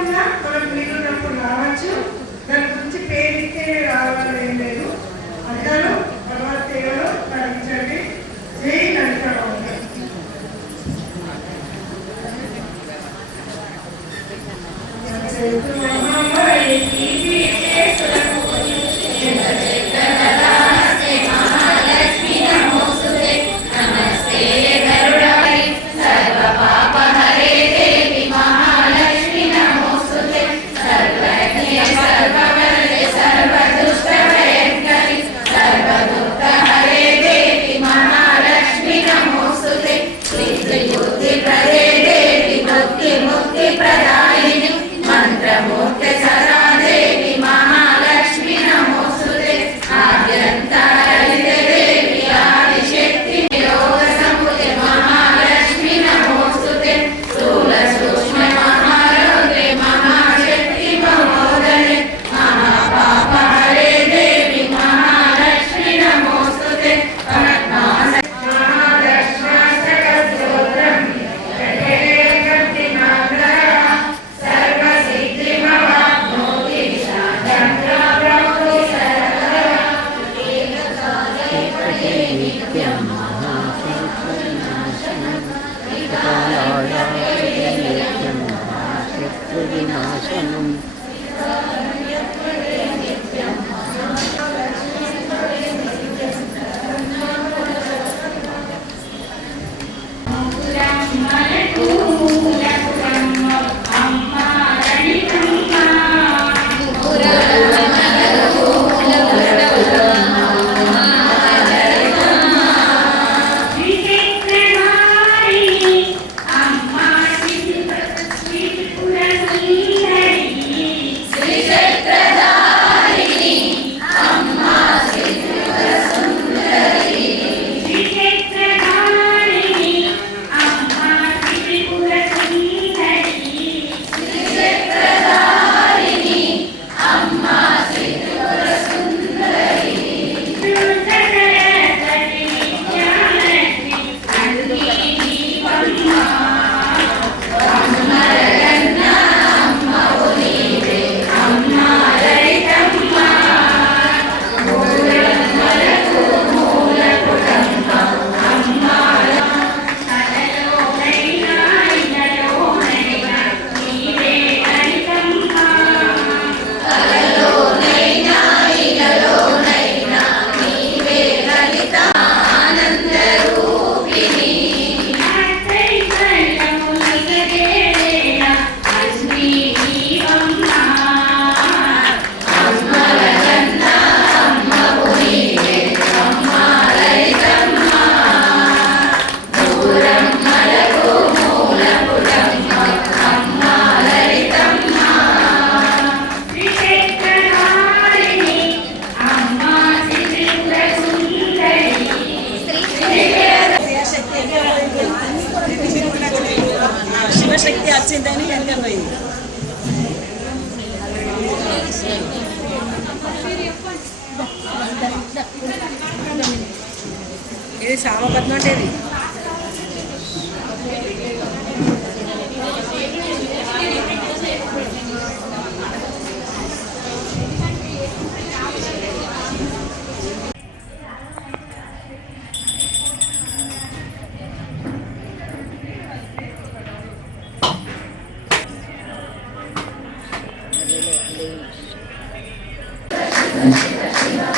ఉన్నా మనం మిగిలినప్పుడు రావచ్చు. దాని గురించి పేరిస్తే రావాలని లేదు. అర్థాలు భగవత్ ఎవరు జై ఇది సామపద్మం అంటే ఇది. le, le, le